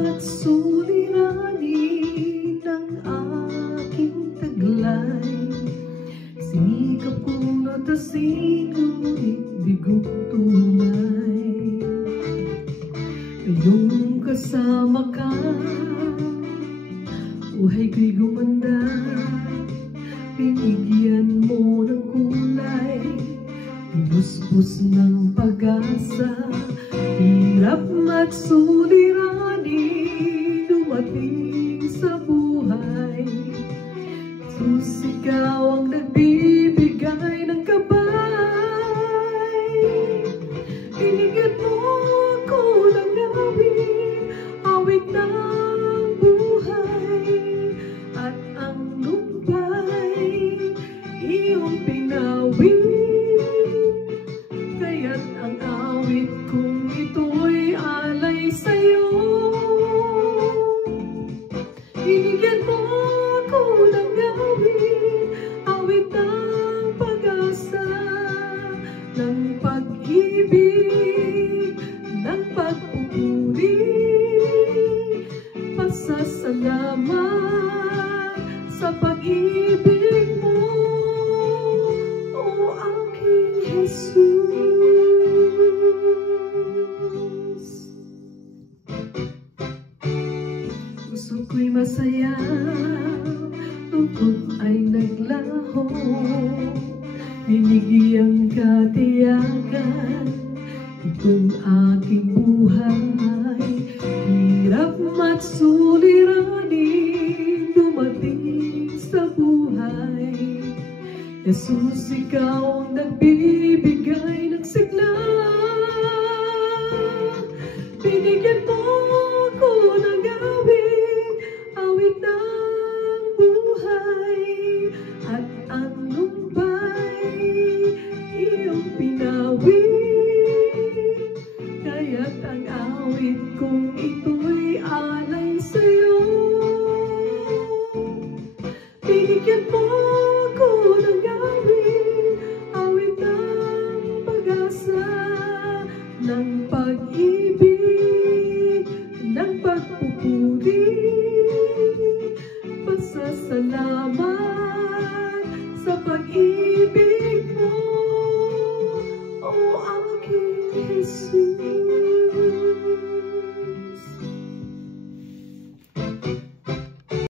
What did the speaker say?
at suliranin ng aking taglay. Sinikap kong natasin, ngunit bigong tunay. Ngayong kasama ka, buhay ko'y gumanda. Binigyan mo ng kulay, pinuspos ng pag-asa. Hirap at suliranin dumating sa buhay. Jesus, ikaw ang nagbibigay ng gabay. Binigyan mo ako ng awit ng buhay, at ang lumbay iyong pinawin. Kaya't ang awit kong ito'y alay sa'yo. Binigyan mo ako ng awit ng pag-asa, ng pag-ibig, ng pagpupuri. Pasasalamat sa pag-ibig mo, o aking Jesus. Puso ko'y masaya, lungkot ay naglaho. Binigyan katiyakan itong aking buhay. Hirap at suliranin dumating sa buhay. Jesus, ikaw ang nagbibigay ng sigla. Binigyan mo ako ng awit ng buhay, at ang lumbay iyong pinawin. Kaya't ang awit kong ito'y alay sa'yo. Binigyan mo ako ng awit ng pag-asa, ng pag-ibig, ng pagpupuri. Pasasalamat sa pag-ibig